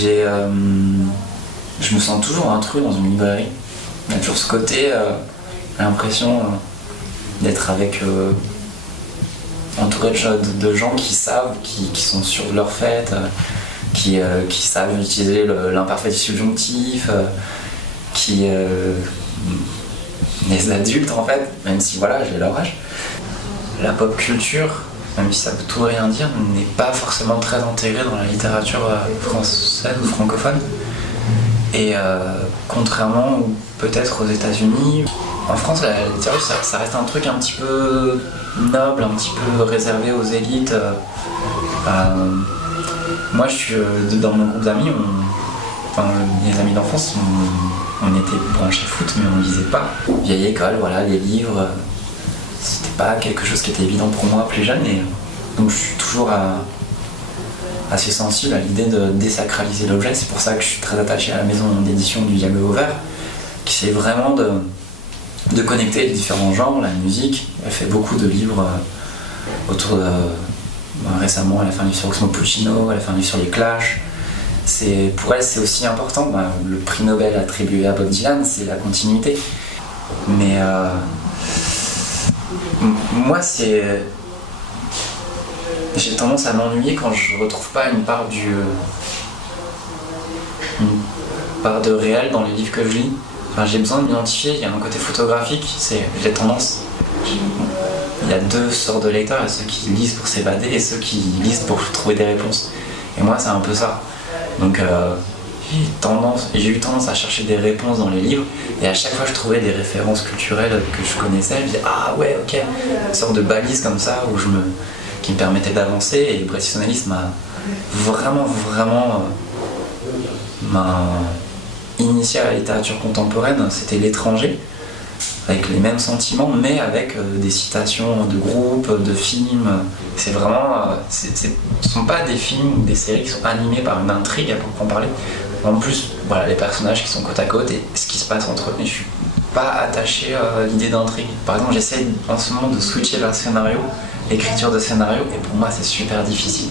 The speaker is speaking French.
Je me sens toujours intrus dans une librairie. Il y a toujours ce côté, l'impression d'être entouré de gens qui savent, qui sont sûrs de leur fait, qui savent utiliser l'imparfait du subjonctif, les adultes en fait, même si voilà, j'ai leur âge. La pop culture, même si ça veut tout et rien dire, n'est pas forcément très intégrée dans la littérature française ou francophone. Et contrairement ou peut-être aux États-Unis, en France, la littérature ça reste un truc un petit peu noble, un petit peu réservé aux élites. Moi, je suis dans mon groupe d'amis, les amis d'enfance, on était branchés foot, mais on lisait pas. Vieille école, voilà, les livres, c'était pas quelque chose qui était évident pour moi plus jeune, et donc je suis toujours assez sensible à l'idée de désacraliser l'objet. C'est pour ça que je suis très attaché à la maison d'édition du Diable au Vert, qui essaie vraiment de connecter les différents genres, la musique. Elle fait beaucoup de livres autour de... récemment, elle a fait un livre sur Oxmo Puccino, elle a fait un livre sur les Clash. Pour elle, c'est aussi important. Le prix Nobel attribué à Bob Dylan, c'est la continuité. Mais moi, j'ai tendance à m'ennuyer quand je retrouve pas une part de réel dans les livres que je lis. Enfin, j'ai besoin de m'identifier. Il y a un côté photographique. J'ai tendance. Il y a deux sortes de lecteurs. Il y a ceux qui lisent pour s'évader et ceux qui lisent pour trouver des réponses. Et moi, c'est un peu ça. Donc j'ai eu tendance à chercher des réponses dans les livres, et à chaque fois je trouvais des références culturelles que je connaissais, je me disais ah ouais ok, une sorte de balise comme ça qui me permettait d'avancer. Et le précisionnalisme m'a vraiment initié à la littérature contemporaine. C'était L'étranger, avec les mêmes sentiments, mais avec des citations de groupes, de films. C'est vraiment... ce ne sont pas des films ou des séries qui sont animés par une intrigue à proprement parler. En plus, voilà, les personnages qui sont côte à côte et ce qui se passe entre eux. Mais je suis pas attaché à l'idée d'intrigue. Par exemple, j'essaie en ce moment de switcher vers le scénario, l'écriture de scénario, et pour moi c'est super difficile.